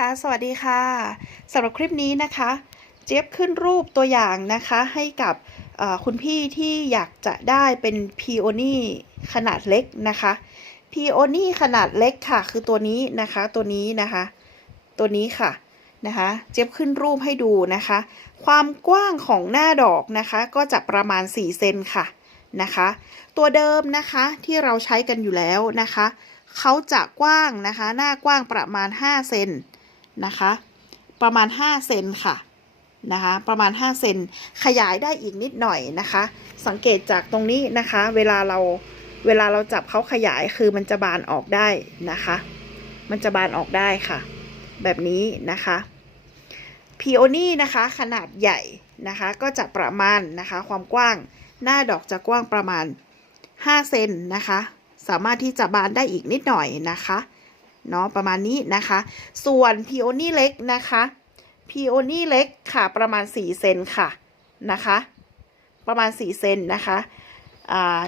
คะสวัสดีค่ะสำหรับคลิปนี้นะคะ เจี๊ยบขึ้นรูปตัวอย่างนะคะให้กับคุณพี่ที่อยากจะได้เป็นพีโอนี่ขนาดเล็กนะคะพีโอนี่ขนาดเล็กค่ะ คือตัวนี้นะคะตัวนี้นะคะ ตัวนี้ค่ะนะคะ เจี๊ยบขึ้นรูปให้ดูนะคะ ความกว้างของหน้าดอกนะคะ ก็จะประมาณ 4 เซนค่ะนะคะ ตัวเดิมนะคะที่เราใช้กันอยู่แล้วนะคะเขาจะกว้างนะคะ หน้ากว้างประมาณ 5 เซน นะคะ ประมาณ 5 เซนค่ะนะคะประมาณ 5 เซนขยายได้อีกนิดหน่อยนะคะ สังเกตจากตรงนี้นะคะ เวลาเราเวลาเราจับเขาขยายคือมันจะบานออกได้นะคะ มันจะบานออกได้ค่ะ แบบนี้นะคะพีโอนี่นะคะขนาดใหญ่นะคะก็จะประมาณนะคะ ความกว้างหน้าดอกจะกว้างประมาณ 5 เซนนะคะ สามารถที่จะบานได้อีกนิดหน่อยนะคะ เนาะประมาณนี้นะคะ ส่วนพีโอนี่เล็กนะคะพีโอนี่เล็กค่ะประมาณ 4 เซนค่ะนะคะ ประมาณ 4 เซนนะคะอ่า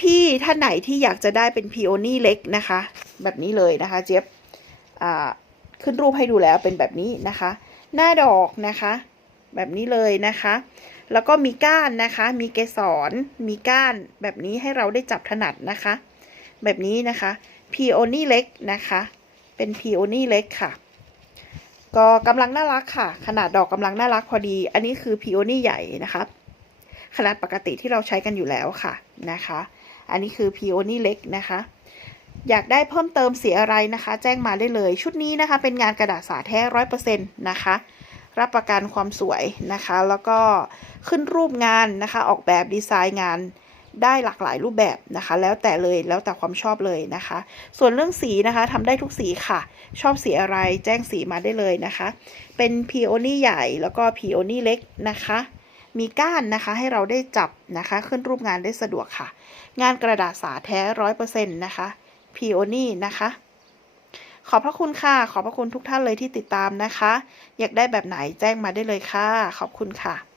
พี่ๆท่านไหนที่อยากจะได้เป็นพีโอนี่เล็กนะคะ แบบนี้เลยนะคะเจี๊ยบอ่าขึ้นรูปให้ดูแล้วเป็นแบบนี้นะคะ หน้าดอกนะคะ แบบนี้เลยนะคะ แล้วก็มีก้านนะคะ มีเกสรมีก้านแบบนี้ให้เราได้จับถนัดนะคะ แบบนี้นะคะ พีโอนี่เล็กนะคะ เป็นพีโอนี่เล็กค่ะ ก็กำลังน่ารักค่ะ ขนาดดอกกำลังน่ารักพอดี อันนี้คือพีโอนี่ใหญ่นะคะ ขนาดปกติที่เราใช้กันอยู่แล้วค่ะนะคะ อันนี้คือพีโอนี่เล็กนะคะ อยากได้เพิ่มเติมสีอะไรนะคะ แจ้งมาได้เลย ชุดนี้นะคะ เป็นงานกระดาษสาแท้ร้อยเปอร์เซ็นต์นะคะรับประกันความสวยนะคะ แล้วก็ขึ้นรูปงานนะคะ ออกแบบดีไซน์งาน ได้หลากหลายรูปแบบนะคะ แล้วแต่เลยแล้วแต่ความชอบเลยนะคะ ส่วนเรื่องสีนะคะทำได้ทุกสีค่ะ ชอบสีอะไรแจ้งสีมาได้เลยนะคะ เป็นพีโอนี่ใหญ่แล้วก็พีโอนี่เล็กนะคะมีก้านนะคะให้เราได้จับนะคะขึ้นรูปงานได้สะดวกค่ะ งานกระดาษสาแท้ร้อยเปอร์เซ็นต์นะคะพีโอนี่นะคะ ขอบพระคุณค่ะ ขอบพระคุณทุกท่านเลยที่ติดตามนะคะ อยากได้แบบไหนแจ้งมาได้เลยค่ะ ขอบคุณค่ะ